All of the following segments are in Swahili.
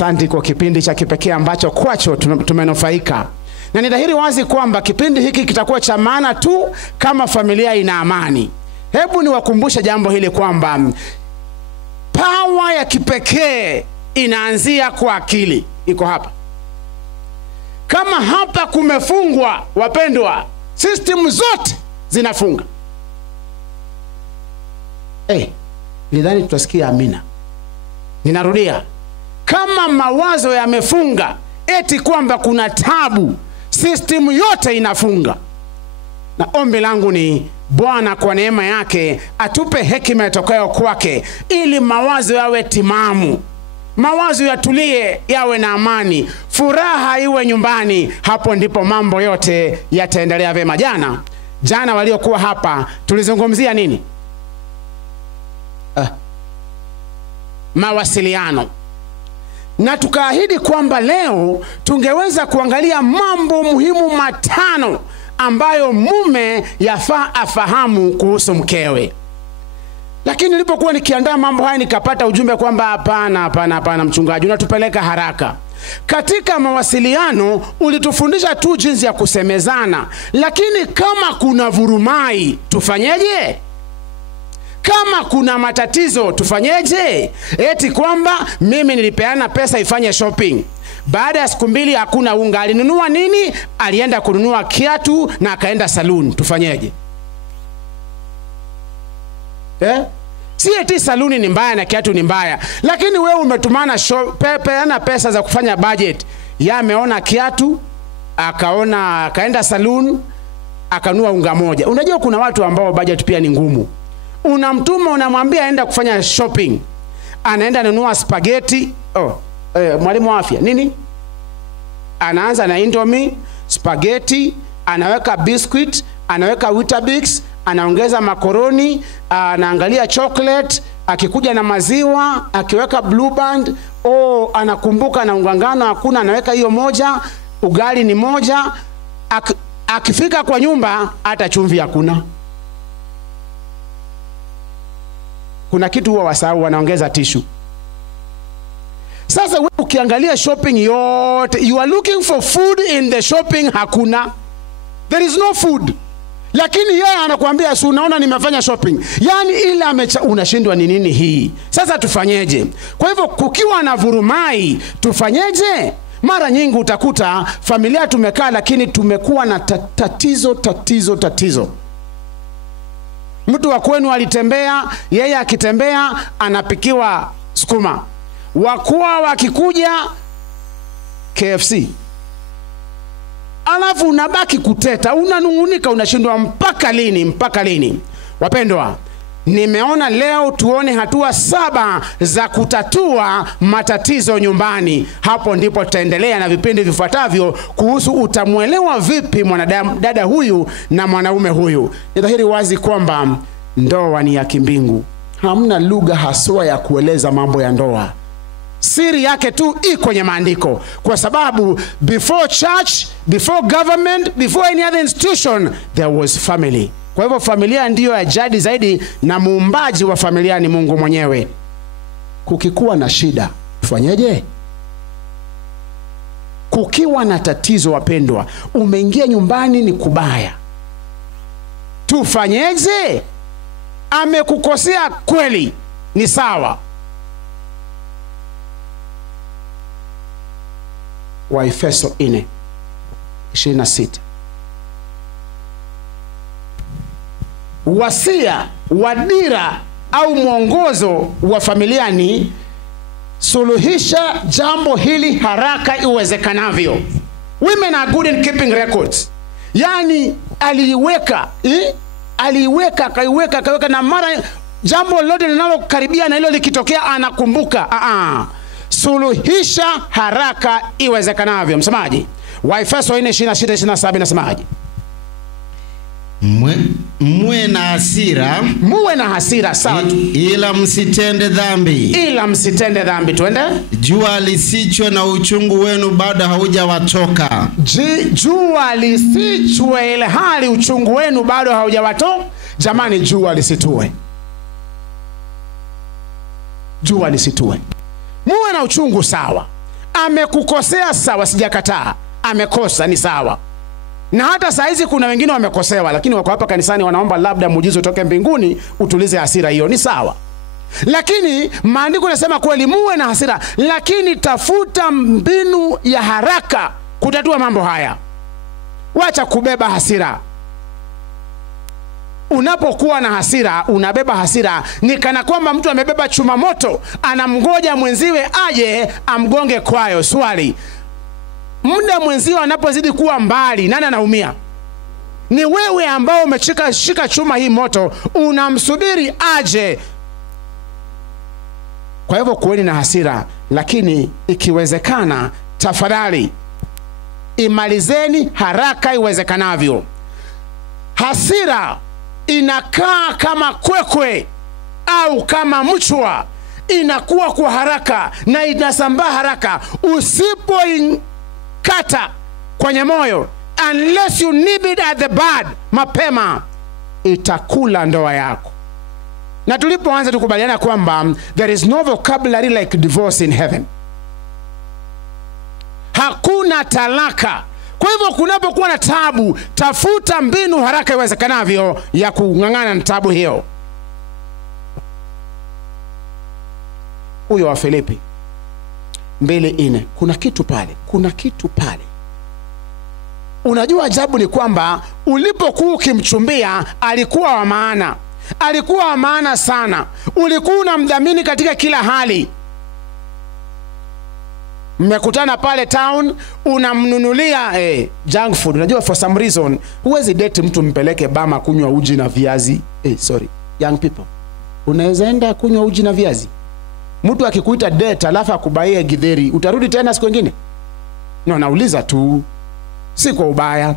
Asante kwa kipindi cha kipekee ambacho kwacho tumenufaika. Na ni dhahiri wazi kwamba kipindi hiki kitakuwa cha maana tu kama familia ina amani. Hebu niwakumbushe jambo hili kwamba power ya kipekee inaanzia kwa akili. Iko hapa. Kama hapa kumefungwa, wapendwa, system zote zinafunga. Nidhani tutasikia amina. Ninarudia. Kama mawazo yamefunga, eti kwamba kuna tabu, system yote inafunga. Na ombi langu ni Bwana kwa neema yake atupe hekima itokayo kwake ili mawazo yawe timamu. Mawazo yatulie, yawe na amani, furaha iwe nyumbani. Hapo ndipo mambo yote yataendelea vema. Jana waliokuwa hapa tulizungumzia nini? Mawasiliano. Na tukaahidi kwamba leo tungeweza kuangalia mambo muhimu matano ambayo mume yafaa afahamu kuhusu mkewe. Lakini nilipokuwa nikiandaa mambo haya nikapata ujumbe kwamba hapana mchungaji, unatupeleka haraka. Katika mawasiliano ulitufundisha tu jinsi ya kusemezana, lakini kama kuna vurumai tufanyeje? Kama kuna matatizo tufanyeje? Eti kwamba mimi nilipeana pesa ifanye shopping, baada ya siku 2 hakuna unga. Alinunua nini? Alienda kununua kiatu na akaenda saloon. Tufanyeje? Si eti saluni ni mbaya na kiatu ni mbaya, lakini wewe umetumana peana pesa za kufanya budget. Yeye ameona kiatu, akaenda saloon, akanunua unga moja. Unajua kuna watu ambao budget pia ni ngumu. Unamtuma, unamwambia aenda kufanya shopping, anaenda nunua spaghetti. Mwalimu wa afya nini? Anaanza na Indomie, spaghetti, anaweka biscuit, anaweka Weetabix, anaongeza makaroni, anaangalia chocolate, akikuja na maziwa, akiweka Blue Band, anakumbuka na ungangano hakuna, anaweka hiyo moja, ugali ni moja. Akifika kwa nyumba hata chumvi hakuna. Kuna kitu huwa wasahau, wanaongeza tissue. Sasa wewe ukiangalia shopping yote, you are looking for food in the shopping, hakuna. There is no food. Lakini yeye anakuambia si unaona nimefanya shopping. Yaani ile unashindwa ni nini hii? Sasa tufanyeje? Kwa hivyo kukiwa na vurumai tufanyeje? Mara nyingi utakuta familia tumekaa lakini tumekuwa na tatizo. Mtu wa kwenu alitembea, yeye akitembea anapikiwa sukuma. Wakua wakikuja KFC. Alafu unabaki kuteta, unanungunika, unashindwa mpaka lini? Wapendwa, nimeona leo tuone hatua 7 za kutatua matatizo nyumbani. Hapo ndipo tutaendelea na vipindi vifuatavyo kuhusu utamuelewa vipi dada huyu na mwanaume huyu. Ni dhahiri wazi kwamba ndoa ni ya kimbingu. Hamna lugha haswa ya kueleza mambo ya ndoa. Siri yake tu iko kwenye maandiko, kwa sababu before church, before government, before any other institution, there was family. Kwa hivyo familia ndiyo ya jadi zaidi, na muumbaji wa familia ni Mungu mwenyewe. Kukikuwa na shida tufanyeje? Kukiwa na tatizo, wapendwa, umeingia nyumbani ni kubaya, tufanyeje? Amekukosea kweli, ni sawa. Waefeso 4:26. Wasia, wadira au mwongozo wa familia ni suluhisha jambo hili haraka iwezekanavyo. Women are good in keeping records. Yani akaiweka na mara jambo lote linalokaribia na hilo likitokea anakumbuka. Suluhisha haraka iwezekanavyo. Msemaji, Waefeso 4:26-27 nasemaje? Muwe na hasira sawa, ila msitende dhambi. Twende. Jua lisichwe na uchungu wenu bado haujawatoka. Jua lisichwe ile hali uchungu wenu bado haujawatoka. Jamani, jua lisitue. Muwe na uchungu sawa, Amekukosea sawa, sijakataa. Amekosa, ni sawa. Na hata saa hizi kuna wengine wamekosewa, lakini wako hapa kanisani wanaomba labda muujiza utoke mbinguni utulize hasira hiyo, ni sawa. Lakini maandiko yanasema kweli muwe na hasira, lakini tafuta mbinu ya haraka kutatua mambo haya. Wacha kubeba hasira. Unapokuwa na hasira, unabeba hasira, ni kana kwamba mtu amebeba chuma moto, anamgoja mwenziwe aje amgonge kwayo. Swali, muda mwenziwe anapozidi kuwa mbali, nani anaumia? Ni wewe ambao umeshika chuma hii moto, unamsubiri aje. Kwa hivyo kuweni na hasira, lakini ikiwezekana tafadhali imalizeni haraka iwezekanavyo. Hasira inakaa kama kwekwe au kama mchwa, inakuwa kwa haraka na inasambaa haraka. Usipoikata kwenye moyo, unless you nib it at the bud mapema, itakula ndoa yako. Na tulipoanza tukubaliana kwamba there is no vocabulary like divorce in heaven. Hakuna talaka. Kwa hivyo kunapokuwa na tabu, tafuta mbinu haraka iwezekanavyo ya kung'ang'ana na tabu hiyo. Huyo wa Filipi 2:4, kuna kitu pale. Unajua ajabu ni kwamba ulipokuwa ukimchumbia alikuwa wa maana. Alikuwa wa maana sana. Ulikuwa unamdhamini katika kila hali. Mmekutana pale town, unamnunulia junk food. Unajua for some reason huwezi date mtu mpeleke Bama kunywa uji na viazi. Young people, unaweza enda kunywa uji na viazi? Mtu akikuita date alafu akubaie githeri, utarudi tena siku nyingine? No, nauliza tu, si kwa ubaya.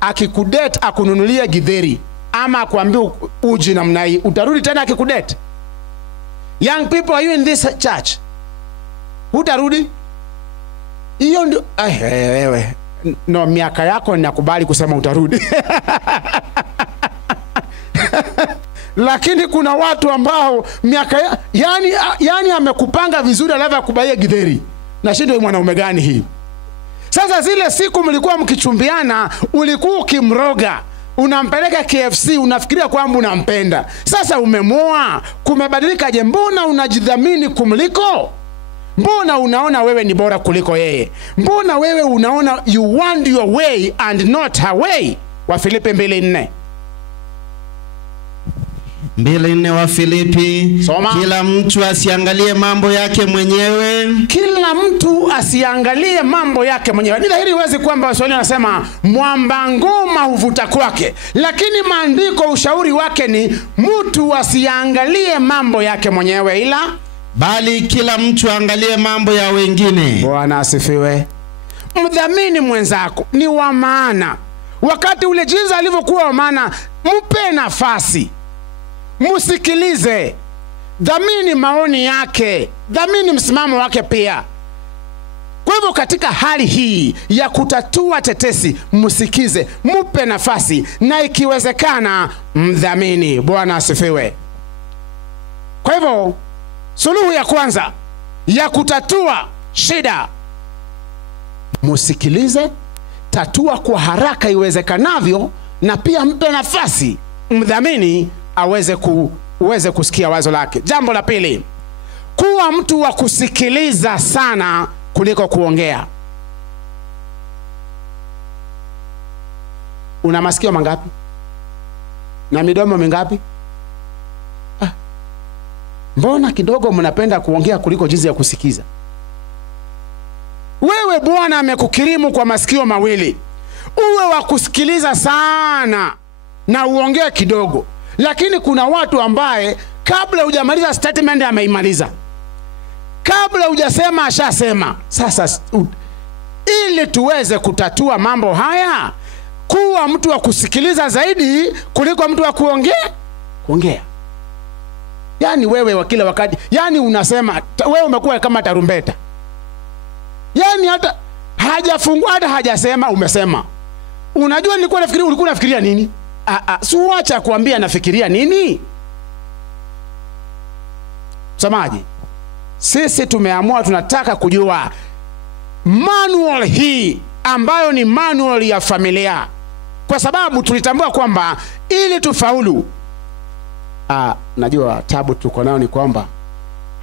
Akikudate akununulia githeri ama akuambia uji na mnai, utarudi tena akikudate? Young people, are you in this church? Utarudi? Hiyo ndio wewe. No, miaka yako ninakubali kusema utarudi. Lakini kuna watu ambao miaka yani amekupanga vizuri alafu akubaia githeri. Na shindo mwanaume gani hii? Sasa zile siku mlikuwa mkichumbiana, ulikuwa ukimroga, unampeleka KFC, unafikiria kwamba unampenda. Sasa umemoa, kumebadilika je? Mbona unajidhamini kumliko? Mbona unaona wewe ni bora kuliko yeye? Mbona wewe unaona you want your way and not her way? Wa Filipi 2:4. 2:4 wa Filipi. Soma. Kila mtu asiangalie mambo yake mwenyewe. Kila mtu asiangalie mambo yake mwenyewe. Ni dhahiri wazi kwamba Waswahili wanasema mwamba ngoma huvuta kwake. Lakini maandiko ushauri wake ni mtu asiangalie mambo yake mwenyewe, ila bali kila mtu angalie mambo ya wengine. Bwana asifiwe. Mdhamini mwenzako, ni wa maana. Wakati ule jinsi alivyokuwa wa maana, mpe nafasi. Musikilize. Dhamini maoni yake, dhamini msimamo wake pia. Kwa hivyo katika hali hii ya kutatua tetesi, musikize, mpe nafasi, na ikiwezekana mdhamini. Bwana asifiwe. Kwa hivyo suluhu ya kwanza ya kutatua shida, musikilize, tatua kwa haraka iwezekanavyo, na pia mpe nafasi, mdhamini uweze kusikia wazo lake. Jambo la pili, kuwa mtu wa kusikiliza sana kuliko kuongea. Una masikio mangapi? Na midomo mingapi? Mbona kidogo mnapenda kuongea kuliko jinsi ya kusikiza? Wewe Bwana amekukirimu kwa masikio mawili. Uwe wa kusikiliza sana na uongee kidogo. Lakini kuna watu ambaye kabla hujamaliza statement ameimaliza. Kabla hujasema ashasema. Sasa ili tuweze kutatua mambo haya, kuwa mtu wa kusikiliza zaidi kuliko mtu wa kuongea. Yani wewe wa kila wakati, yani unasema, wewe umekuwa kama tarumbeta. Yani hata hajafungua hata hajasema umesema. Unajua ulikuwa unafikiria nini? Suacha kuambia nafikiria nini. Msamaji, sisi tumeamua tunataka kujua manual hii ambayo ni manual ya familia, kwa sababu tulitambua kwamba ili tufaulu, najua tabu tuko nao ni kwamba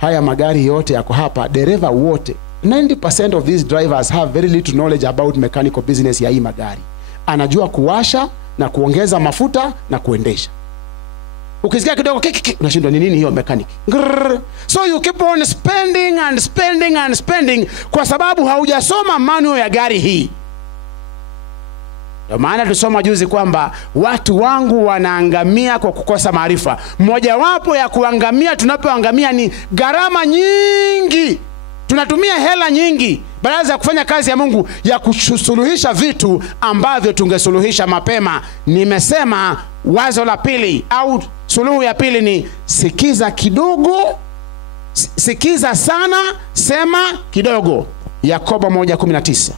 haya magari yote yako hapa, dereva wote 90% of these drivers have very little knowledge about mechanical business ya hii magari. Anajua kuwasha na kuongeza mafuta na kuendesha. Ukisikia kidogo unashindwa ni nini hiyo mechanic. So you keep on spending and spending and spending kwa sababu haujasoma manual ya gari hii. Ndio maana tulisoma juzi kwamba watu wangu wanaangamia kwa kukosa maarifa. Mojawapo ya kuangamia, tunapoangamia ni gharama nyingi. Tunatumia hela nyingi badala ya kufanya kazi ya Mungu ya kusuluhisha vitu ambavyo tungesuluhisha mapema. Nimesema wazo la pili au suluhu ya pili ni sikiza kidogo, sikiza sana, sema kidogo. Yakobo 1:19.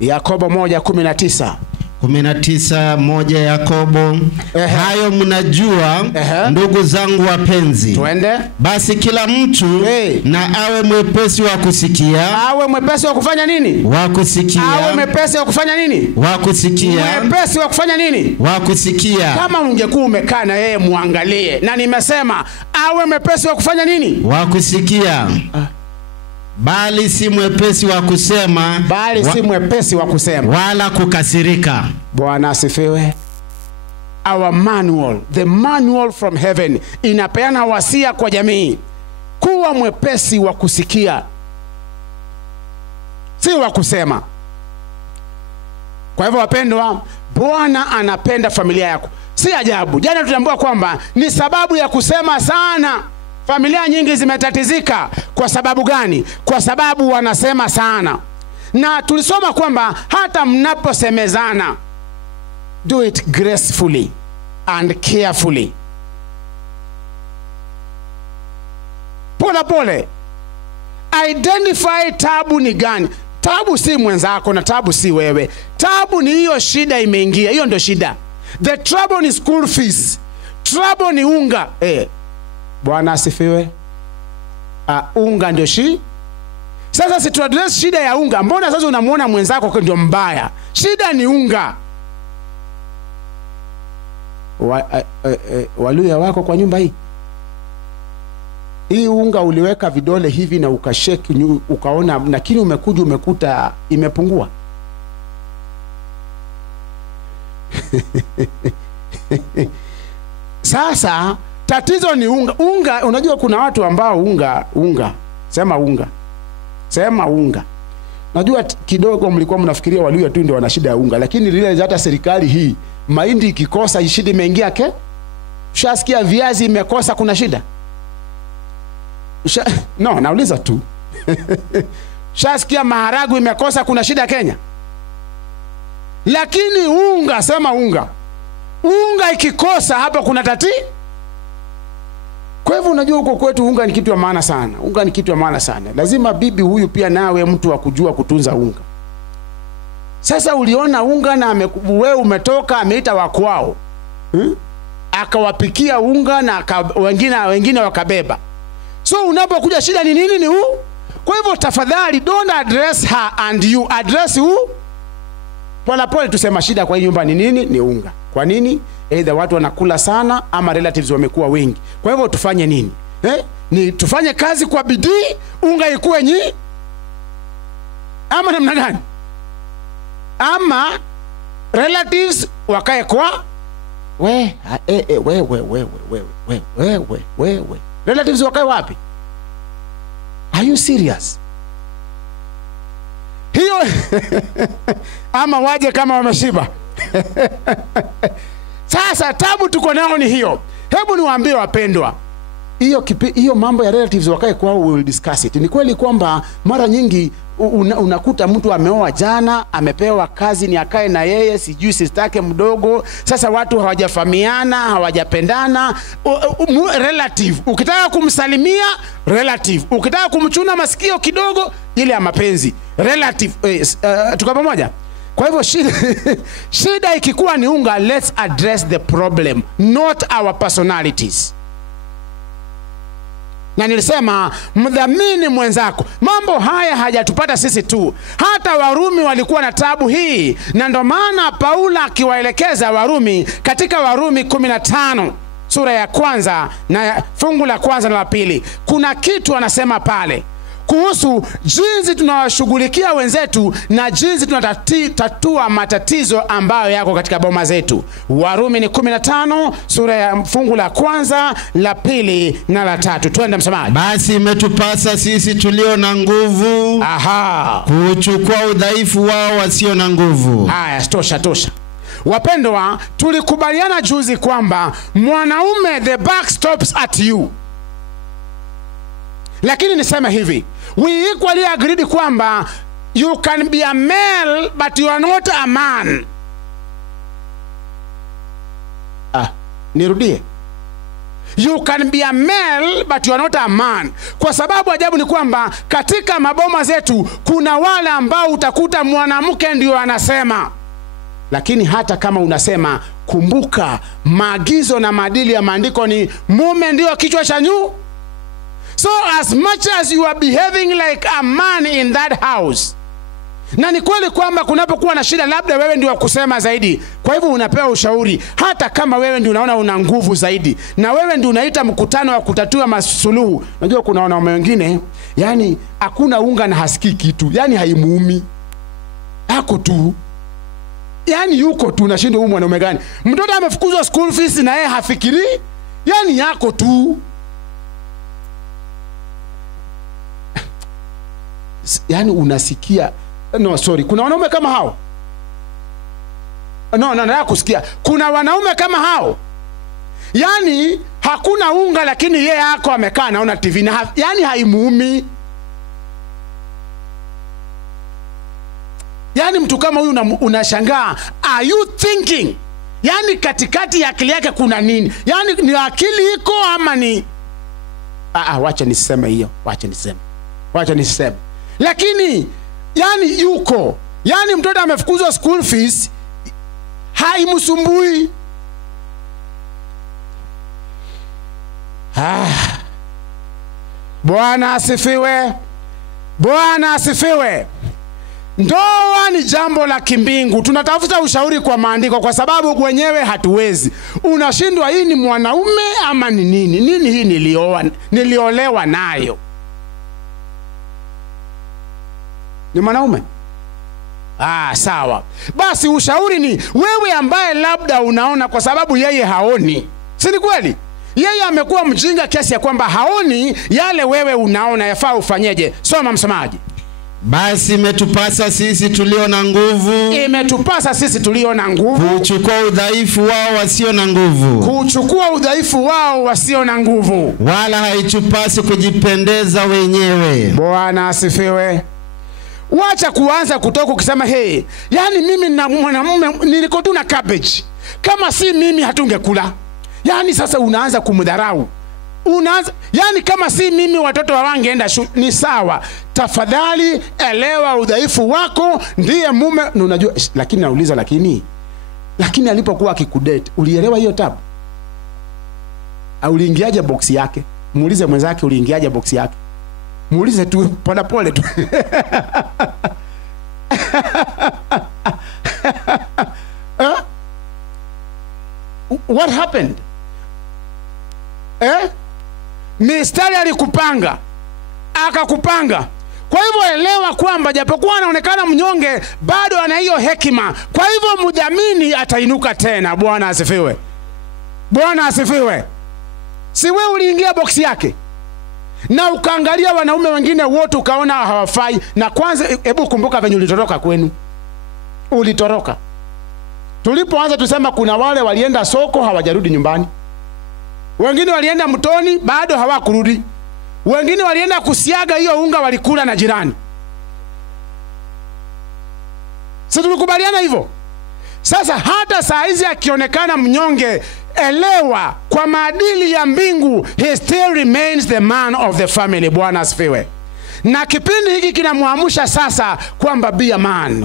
Yakobo 1:19. 19:1 Yakobo. Hayo mnajua, ndugu zangu wapenzi. Twende. Basi kila mtu na awe mwepesi wa kusikia. Awe mwepesi wa kufanya nini? Wa kusikia. Awe mwepesi wa kufanya nini? Wa kusikia. Mwepesi wa kufanya nini? Wa kusikia. Kama ungekuwa umekaa na yeye muangalie. Na nimesema awe mwepesi wa kufanya nini? Wa kusikia. Bali si mwepesi wa kusema, si mwepesi wa kusema wala kukasirika. Bwana asifiwe. Our manual, the manual from heaven, inapeana wasia kwa jamii. Kuwa mwepesi wa kusikia, si wa kusema. Kwa hivyo wapendwa, Bwana anapenda familia yako. Si ajabu jana tuliambiwa kwamba ni sababu ya kusema sana. Familia nyingi zimetatizika. Kwa sababu gani? Kwa sababu wanasema sana. Na tulisoma kwamba hata mnaposemezana, do it gracefully and carefully. Pole pole. Identify tabu ni gani. Tabu si mwenzako na tabu si wewe. Tabu ni hiyo shida imeingia. Hiyo ndio shida. The trouble ni school fees. Trouble ni unga. Bwana asifiwe. Unga ndio Sasa si tu address shida ya unga. Mbona sasa unamuona mwenzako ndio mbaya? Shida ni unga. Waluya wako kwa nyumba hii. Hii unga uliweka vidole hivi na ukasheki ukaona, lakini umekuja umekuta imepungua. Sasa tatizo ni unga. Unga, unajua kuna watu ambao sema unga. Najua kidogo mlikuwa mnafikiria Waluya tu ndio wana shida ya unga, lakini lile hata serikali hii mahindi ikikosa shida imeingia Ushasikia viazi imekosa kuna shida? No, nauliza tu. Ushasikia maharagu imekosa kuna shida Kenya? Lakini unga, sema unga. Unga ikikosa hapa kuna Kwa hivyo unajua huko kwetu unga ni kitu ya maana sana. Unga ni kitu ya maana sana. Lazima bibi huyu pia nawe mtu wa kujua kutunza unga. Sasa uliona unga na wewe umetoka ameita wakwao. Akawapikia unga na wengine wakabeba. So unapokuja shida ni nini? Ni huu. Kwa hivyo tafadhali don't address her and you address who? Pole tusema shida kwa hii nyumba ni nini? Ni unga. Kwa nini? Either watu wanakula sana ama relatives wamekuwa wengi. Kwa hivyo tufanye nini? Ni tufanye kazi kwa bidii unga ikuwe ama namna gani? Ama relatives wakae kwa wewe. Relatives wakae wapi? Are you serious? Hiyo ama waje kama wameshiba. Sasa tabu tuko nao ni hiyo. Hebu niwaambie wapendwa, hiyo mambo ya relatives wakae kwao, we will discuss it. Ni kweli kwamba mara nyingi unakuta mtu ameoa jana, amepewa kazi ni akae na yeye, sijui sister yake mdogo. Sasa watu hawajafahamiana, hawajapendana. Relative, ukitaka kumsalimia relative, ukitaka kumchuna masikio kidogo ile ya mapenzi relative. Tuko pamoja? Kwa hivyo shida ikikuwa ni unga, let's address the problem, not our personalities. Na nilisema mdhamini mwenzako. Mambo haya hajatupata sisi tu, hata Warumi walikuwa na tabu hii, na ndo maana Paulo akiwaelekeza Warumi katika Warumi 15 sura ya kwanza na fungu la kwanza na la pili, kuna kitu anasema pale kuhusu jinsi tunawashughulikia wenzetu na jinsi tunatatua matatizo ambayo yako katika boma zetu. Warumi ni 15 sura ya fungu la kwanza, la pili na la tatu. Twende msemaji. Basi imetupasa sisi tulio na nguvu kuchukua udhaifu wao wasio na nguvu. Haya, tosha. Wapendwa, tulikubaliana juzi kwamba mwanaume, the buck stops at you. Lakini niseme hivi, we equally agreed kwamba you can be a male but you are not a man. Nirudie. You can be a male but you are not a man. Kwa sababu ajabu ni kwamba katika maboma zetu kuna wale ambao utakuta mwanamke ndio anasema. Lakini hata kama unasema, kumbuka maagizo na maadili ya maandiko ni mume ndio kichwa cha nyumba. So as much as you are behaving like a man in that house, na ni kweli kwamba kunapokuwa na shida labda wewe ndio kusema zaidi, kwa hivyo unapewa ushauri, hata kama wewe ndio unaona una nguvu zaidi, na wewe ndio unaita mkutano wa kutatua masuluhu. Unajua kuna wanaume wengine, yani hakuna unga na hasikii kitu, yani haimuumi, yako tu, yani yuko tu. Unashindwa huyu mwanaume gani? Mtoto amefukuzwa school fees na yeye hafikiri, yani yako tu. Yani unasikia, kuna wanaume kama hao. Na kusikia kuna wanaume kama hao, yani hakuna unga lakini yeye yako amekaa naona TV na yani haimuumi. Yani mtu kama huyu unashangaa, are you thinking? Yani katikati ya akili yake kuna nini? Yani ni akili iko ama ni wacha niseme hiyo, wacha niseme. Lakini yani yuko, yani mtoto amefukuzwa school fees haimsumbui. Bwana asifiwe. Bwana asifiwe. Ndoa ni jambo la kimbingu. Tunatafuta ushauri kwa maandiko kwa sababu wenyewe hatuwezi. Unashindwa, hii ni mwanaume ama ni nini? Nini hii niliolewa nayo? Ni mwanaume? Sawa. Basi ushauri ni wewe ambaye labda unaona kwa sababu yeye haoni. Si ni kweli? Yeye amekuwa mjinga kiasi ya kwamba haoni yale wewe unaona, yafaa ufanyeje? Soma msomaji. Basi imetupasa sisi tulio na nguvu. Imetupasa sisi tulio na nguvu kuchukua udhaifu wao wasio na nguvu. Kuchukua udhaifu wao wasio na nguvu. Wala haitupasi kujipendeza wenyewe. Bwana asifiwe. Wacha kuanza kutoka ukisema yani mimi na mwanamume niliko tu na cabbage, kama si mimi hatungekula. Yani sasa unaanza kumdharau. Yani kama si mimi watoto hawangeenda shule. Ni sawa. Tafadhali elewa udhaifu wako, ndiye mume. Na unajua, lakini nauliza, lakini alipokuwa akikudate ulielewa hiyo tabu? Au uliingiaje box yake? Muulize mwenzake uliingiaje box yake. Muulize tu pole tu. What happened? Mistari alikupanga, akakupanga. Kwa hivyo elewa kwamba japokuwa anaonekana mnyonge, bado ana hiyo hekima. Kwa hivyo mdhamini atainuka tena. Bwana asifiwe. Bwana asifiwe. Si wewe uliingia box yake na ukaangalia wanaume wengine wote ukaona hawafai? Na kwanza hebu kumbuka venye ulitoroka kwenu. Ulitoroka. Tulipoanza tusema kuna wale walienda soko hawajarudi nyumbani. Wengine walienda mtoni bado hawakurudi. Wengine walienda kusiaga hiyo unga walikula na jirani. Sisi tulikubaliana hivyo. Sasa hata saa hizi akionekana mnyonge, elewa kwa maadili ya mbingu, he still remains the man of the family. Bwana asifiwe. Na kipindi hiki kinamwamusha sasa kwamba be a man.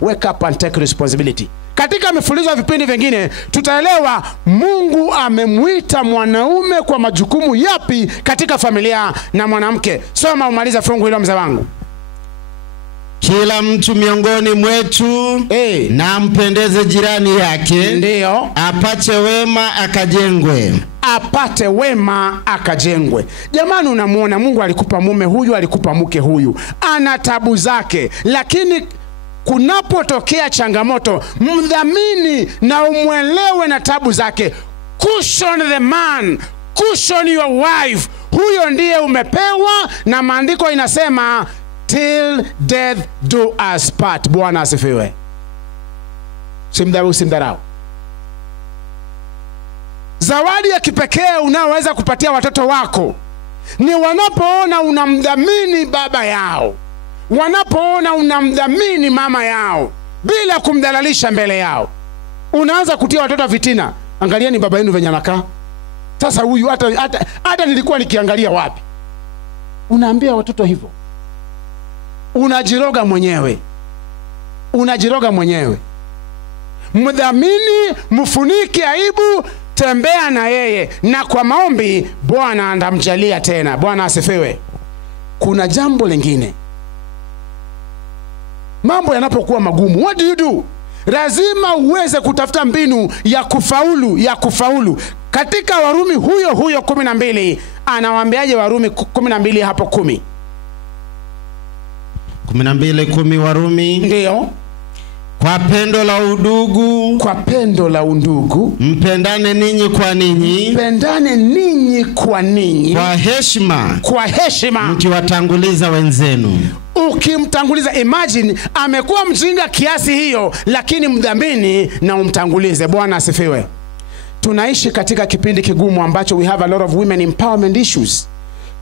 Wake up and take responsibility. katika mifululizo ya vipindi vingine tutaelewa Mungu amemuita mwanaume kwa majukumu yapi katika familia na mwanamke. Soma umaliza fungu hilo mzee wangu. Kila mtu miongoni mwetu na ampendeze jirani yake. Ndio. Apate wema akajengwe. Apate wema akajengwe. Jamani, unamuona Mungu alikupa mume huyu, alikupa mke huyu, ana tabu zake, lakini kunapotokea changamoto mdhamini na umwelewe na tabu zake. Cushion the man, cushion your wife. Huyo ndiye umepewa, na maandiko inasema till death do us part. Bwana asifiwe. Simdharau. Zawadi ya kipekee unaoweza kupatia watoto wako ni wanapoona unamdhamini baba yao, wanapoona unamdhamini mama yao bila kumdhalalisha mbele yao. Unaanza kutia watoto vitina. Angalieni baba yenu venye anakaa. Sasa huyu hata nilikuwa nikiangalia wapi. Unaambia watoto hivyo. Unajiroga mwenyewe. Mdhamini, mfunike aibu, tembea na yeye, na kwa maombi Bwana andamjalia tena. Bwana asifiwe. Kuna jambo lingine. Mambo yanapokuwa magumu, what do you do? Lazima uweze kutafuta mbinu ya kufaulu. Katika Warumi huyo 12 anawaambiaje Warumi 12 hapo 10? 12:10 Warumi. Ndio. Kwa pendo la undugu, mpendane ninyi kwa ninyi, kwa heshima, mkiwatanguliza wenzenu. Ukimtanguliza, imagine amekuwa mjinga kiasi hiyo, lakini mdhamini na umtangulize. Bwana asifiwe. Tunaishi katika kipindi kigumu ambacho we have a lot of women empowerment issues.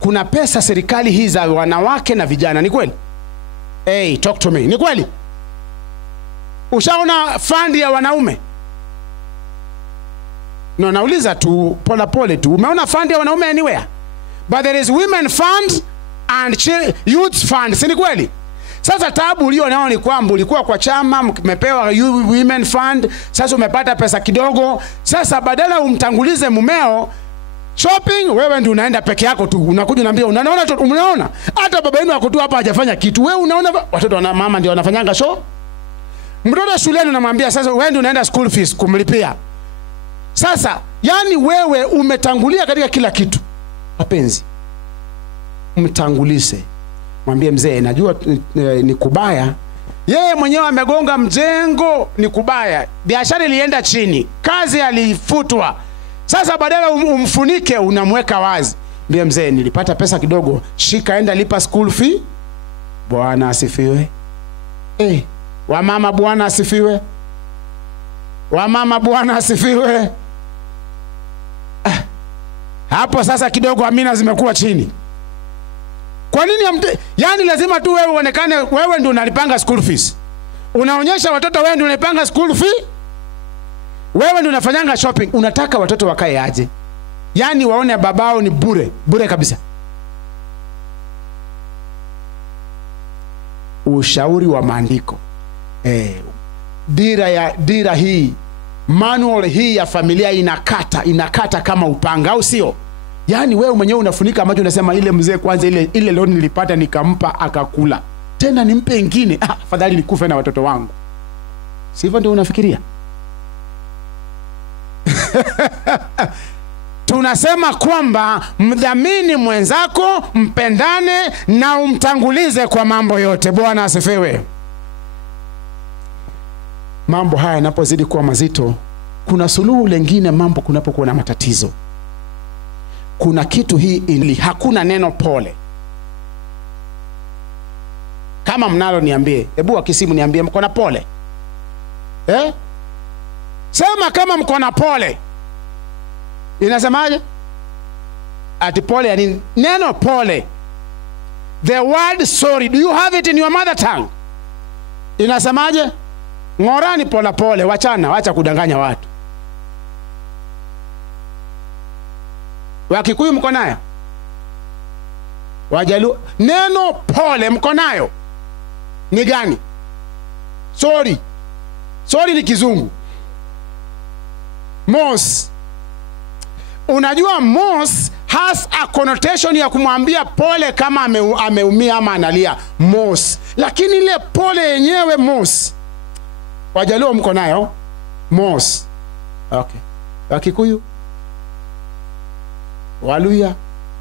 Kuna pesa serikali hii za wanawake na vijana, ni kweli? Talk to me. Ni kweli? Ushaona fund ya wanaume? No, nauliza tu pole tu. Umeona fund ya wanaume anywhere? But there is women fund and youth fund. Si ni kweli? Sasa tabu ulio nao ni kwamba ulikuwa kwa chama, umepewa women fund, sasa umepata pesa kidogo. Sasa badala umtangulize mumeo shopping, wewe ndio unaenda peke yako tu. Unakuja unaambia, unaona hata baba yenu wako tu hapa hajafanya kitu. Wewe unaona watoto na mama ndio wanafanyanga show. Mtoto shuleni unamwambia sasa wewe ndio unaenda school fees kumlipia. Sasa yani wewe umetangulia katika kila kitu. Wapenzi, mtangulize. Mwambie mzee, najua ni kubaya. Yeye mwenyewe amegonga mjengo, ni kubaya. Biashara ilienda chini, kazi alifutwa. Sasa badala umfunike, unamweka wazi. Mbie mzee, nilipata pesa kidogo, shika enda lipa school fee. Bwana asifiwe. Wamama Bwana asifiwe. Hapo sasa kidogo amina zimekuwa chini. Kwa nini yani lazima tu wewe uonekane wewe ndio unalipanga school fees? Unaonyesha watoto wewe ndio unalipanga school fee? Wewe ndio unafanyanga shopping. Unataka watoto wakae aje? Yani waone babao ni bure kabisa. Ushauri wa maandiko. Dira hii, manual hii ya familia inakata kama upanga, au sio? Yani wewe mwenyewe unafunika macho, unasema ile mzee kwanza ile loan nilipata nikampa akakula. Tena nimpe wengine, afadhali nikufe na watoto wangu. Sivyo ndio unafikiria? Tunasema kwamba mdhamini mwenzako, mpendane na umtangulize kwa mambo yote. Bwana asifiwe. Mambo haya yanapozidi kuwa mazito, kuna suluhu lengine mambo kunapokuwa na matatizo. Kuna kitu hii hakuna neno pole. Kama mnalo niambie. Hebu wakisimu niambie mko na pole. Sema kama mko na pole. Inasemaje? Ati pole ya nini? Neno pole. The word sorry. Do you have it in your mother tongue? Inasemaje? Ngorani pole, wacha kudanganya watu. Wakikuyu mko nayo? Wajaluo, neno pole mko nayo? Ni gani? Sorry. Sorry ni kizungu. Mos. Unajua mos has a connotation ya kumwambia pole kama ameumia ama analia. Mos. Lakini ile pole yenyewe mos. Wajaluo mko nayo? Mos. Okay. Wakikuyu? Waluya?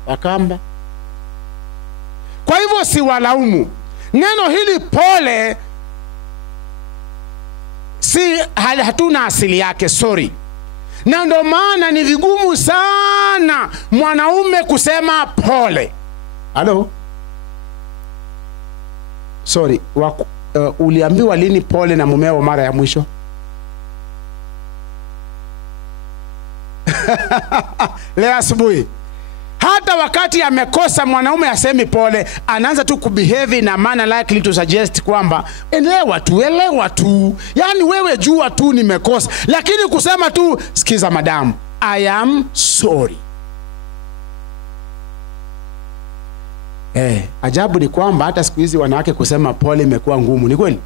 Wakamba? Kwa hivyo si walaumu. Neno hili pole si hatuna asili yake, sorry. Na ndo maana ni vigumu sana mwanaume kusema pole. Halo? Sorry, uliambiwa lini pole na mumeo mara ya mwisho? Leo asubuhi. Hata wakati amekosa mwanaume asemi pole, anaanza tu kubehave na maana likely to suggest kwamba elewa tu. Yani wewe jua tu nimekosa. Lakini kusema tu, sikiza madam, I am sorry. Ajabu ni kwamba hata siku hizi wanawake kusema pole imekuwa ngumu, ni kweli?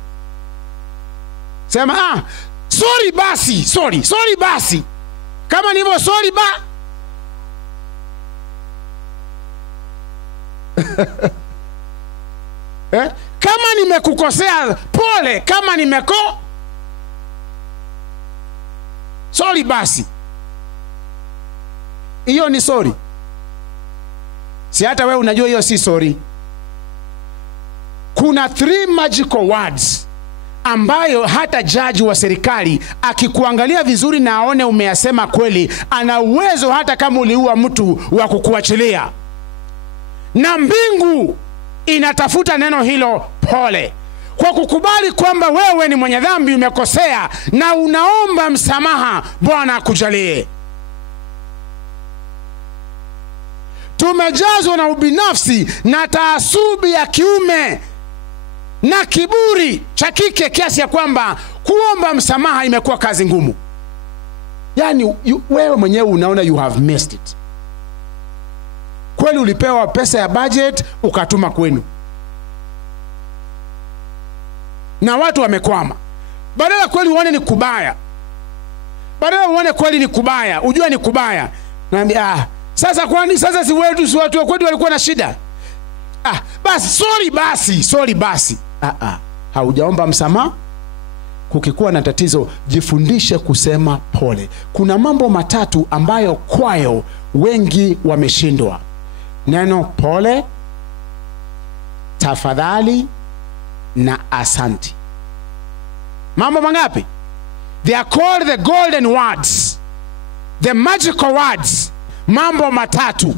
Sema sorry basi, sorry basi. Kama nivyo sorry ba kama nimekukosea pole, kama sorry basi. Hiyo ni sorry. Si hata wewe unajua hiyo si sorry. Kuna 3 magical words ambayo hata jaji wa serikali akikuangalia vizuri na aone umeyasema kweli, ana uwezo hata kama uliua mtu wa kukuachilia. Na mbingu inatafuta neno hilo pole, kwa kukubali kwamba wewe ni mwenye dhambi, umekosea na unaomba msamaha, Bwana akujalie. Tumejazwa na ubinafsi na taasubi ya kiume na kiburi cha kike kiasi ya kwamba kuomba msamaha imekuwa kazi ngumu. Yani wewe mwenyewe unaona you have missed it. Kweli ulipewa pesa ya budget ukatuma kwenu, na watu wamekwama. Badala kweli uone ni kubaya, badala uone kweli ni kubaya, ujue ni kubaya, naambia sasa kwani sasa si wetu, si watu kwetu walikuwa na shida? Basi sorry basi. Haujaomba msamaha. Kukikuwa na tatizo, jifundishe kusema pole. Kuna mambo matatu ambayo kwayo wengi wameshindwa: neno pole, tafadhali na asanti. Mambo mangapi? They are called the golden words, the magical words. Mambo matatu.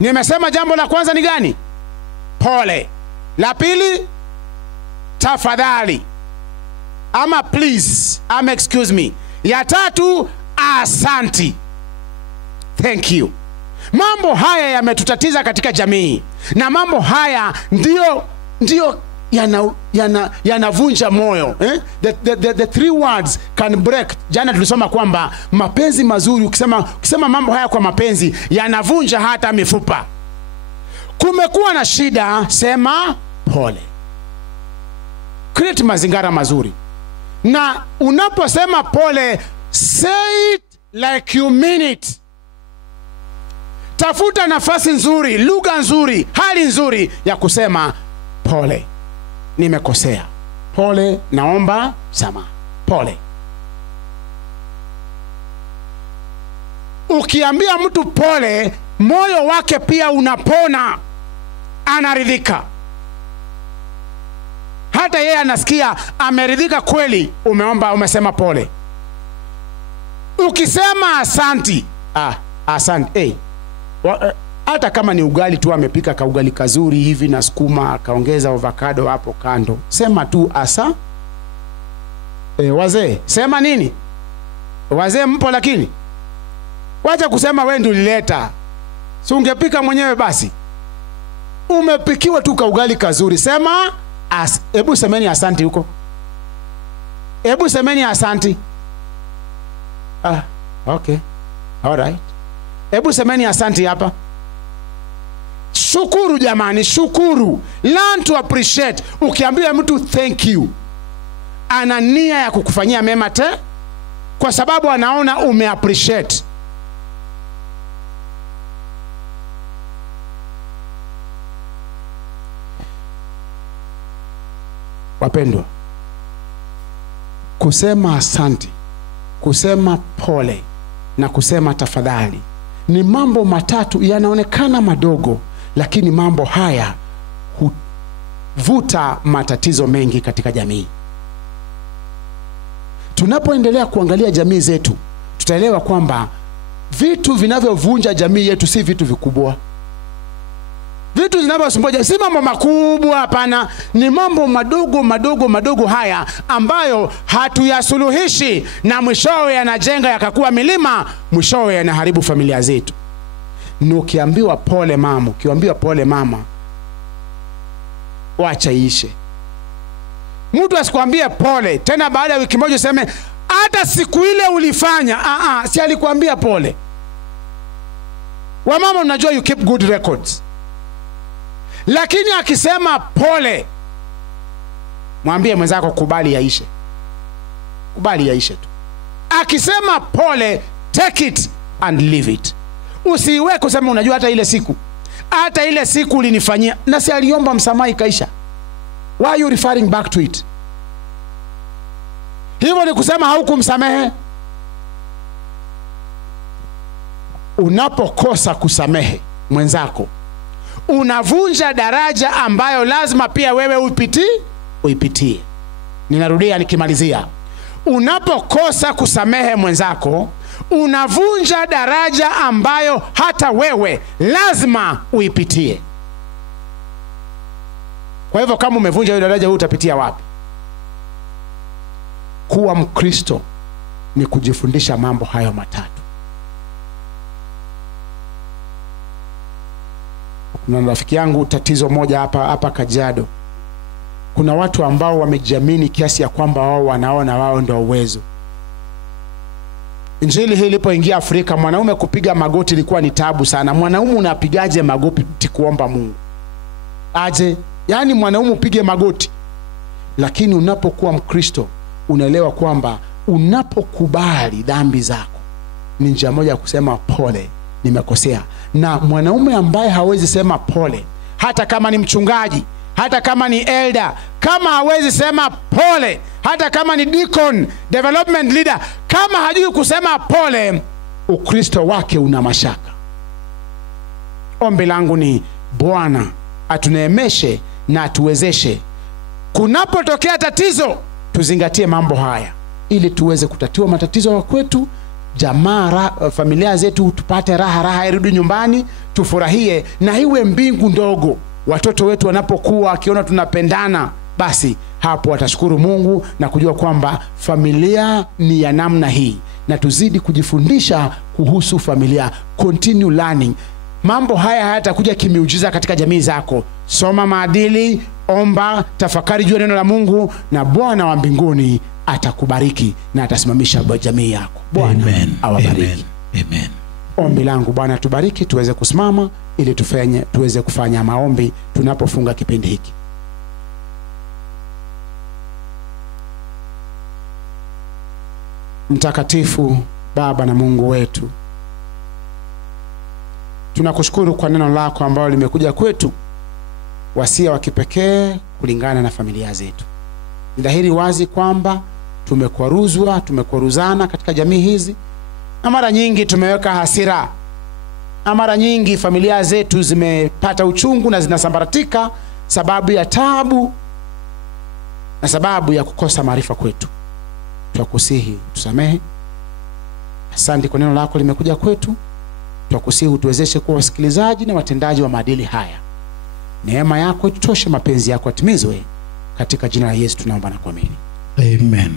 Nimesema jambo la kwanza ni gani? Pole. La pili, tafadhali ama please ama excuse me. Ya tatu, asanti, thank you. Mambo haya yametutatiza katika jamii, na mambo haya ndio yanavunja moyo. The 3 words can break. Jana tulisoma kwamba mapenzi mazuri, ukisema mambo haya kwa mapenzi, yanavunja hata mifupa. Kumekuwa na shida, sema pole. Create mazingara mazuri. Na unaposema pole, say it like you mean it. Tafuta nafasi nzuri, lugha nzuri, hali nzuri ya kusema pole, nimekosea. Pole, naomba msamaha. Pole. Ukiambia mtu pole, moyo wake pia unapona, anaridhika. Hata yeye anasikia ameridhika kweli, umesema pole. Ukisema asanti, asante. Hata kama ni ugali tu amepika kaugali kazuri hivi na sukuma, akaongeza avocado hapo kando, sema tu wazee, sema nini? Wazee mpo, lakini wacha kusema wewe ndio ulileta. Si ungepika mwenyewe basi? Umepikiwa tu kaugali kazuri, sema hebu semeni asanti huko. Hebu semeni asanti. Okay. All right. Hebu semeni asanti hapa. Shukuru jamani, shukuru. Learn to appreciate. Ukiambia mtu thank you, ana nia ya kukufanyia mema kwa sababu anaona umeappreciate. Wapendwa, kusema asante, kusema pole na kusema tafadhali ni mambo matatu yanaonekana madogo, lakini mambo haya huvuta matatizo mengi katika jamii. Tunapoendelea kuangalia jamii zetu, tutaelewa kwamba vitu vinavyovunja jamii yetu si vitu vikubwa. Vitu vinavyosumbua si mambo makubwa, hapana, ni mambo madogo haya ambayo hatuyasuluhishi, na mwishowe yanajenga yakakuwa milima, mwishowe yanaharibu familia zetu. Ukiambiwa pole mama, wacha ishe. Mtu asikwambie pole tena baada ya wiki moja useme hata siku ile ulifanya. Si alikuambia pole. Wamama, unajua you keep good records. Lakini akisema pole, mwambie mwenzako kubali yaishe. Kubali yaishe tu. Akisema pole, take it and leave it. Usiwe kusema unajua hata ile siku ulinifanyia na si aliomba msamaha ikaisha. Why are you referring back to it? Hivyo ni kusema haukumsamehe. Unapokosa kusamehe mwenzako, unavunja daraja ambayo lazima pia wewe uipitie. Ninarudia nikimalizia. Unapokosa kusamehe mwenzako, unavunja daraja ambayo hata wewe lazima uipitie. Kwa hivyo kama umevunja hiyo daraja, utapitia wapi? Kuwa Mkristo ni kujifundisha mambo hayo matatu. Na rafiki yangu, tatizo moja hapa Kajiado, kuna watu ambao wamejiamini kiasi ya kwamba wao wanaona wao ndio uwezo. Injili hii ilipoingia Afrika, mwanaume kupiga magoti ilikuwa ni taabu sana. Mwanaume unapigaje magoti kuomba Mungu? Aje? Yaani mwanaume upige magoti. Lakini unapokuwa Mkristo, unaelewa kwamba unapokubali dhambi zako, ni njia moja ya kusema pole, nimekosea. Na mwanaume ambaye hawezi sema pole, hata kama ni mchungaji, hata kama ni elder, kama hawezi sema pole, hata kama ni deacon, development leader, kama hajui kusema pole, Ukristo wake una mashaka. Ombi langu ni Bwana atuneemeshe na atuwezeshe, kunapotokea tatizo tuzingatie mambo haya, ili tuweze kutatua matatizo ya kwetu, jamaa, familia zetu, tupate raha irudi nyumbani, tufurahie, na iwe mbingu ndogo. Watoto wetu wanapokuwa akiona tunapendana, basi hapo watashukuru Mungu na kujua kwamba familia ni ya namna hii, na tuzidi kujifundisha kuhusu familia. Continue learning. Mambo haya hayatakuja kimiujiza katika jamii zako. Soma maadili, omba, tafakari juu ya neno la Mungu, na Bwana wa mbinguni atakubariki na atasimamisha jamii yako. Bwana awabariki. Amen. Ombi langu, Bwana tubariki, tuweze kusimama ili tuweze kufanya maombi tunapofunga kipindi hiki. Mtakatifu Baba na Mungu wetu, tunakushukuru kwa neno lako ambalo limekuja kwetu, wasia wa kipekee kulingana na familia zetu. Ni dhahiri wazi kwamba tumekwaruzana katika jamii hizi, na mara nyingi tumeweka hasira, na mara nyingi familia zetu zimepata uchungu na zinasambaratika sababu ya taabu na sababu ya kukosa maarifa kwetu. Tunakusihi tusamehe. Asante kwa neno lako limekuja kwetu. Tunakusihi utuwezeshe kuwa wasikilizaji na watendaji wa maadili haya. Neema yako itoshe, mapenzi yako yatimizwe, katika jina la Yesu tunaomba na kuamini. Amen.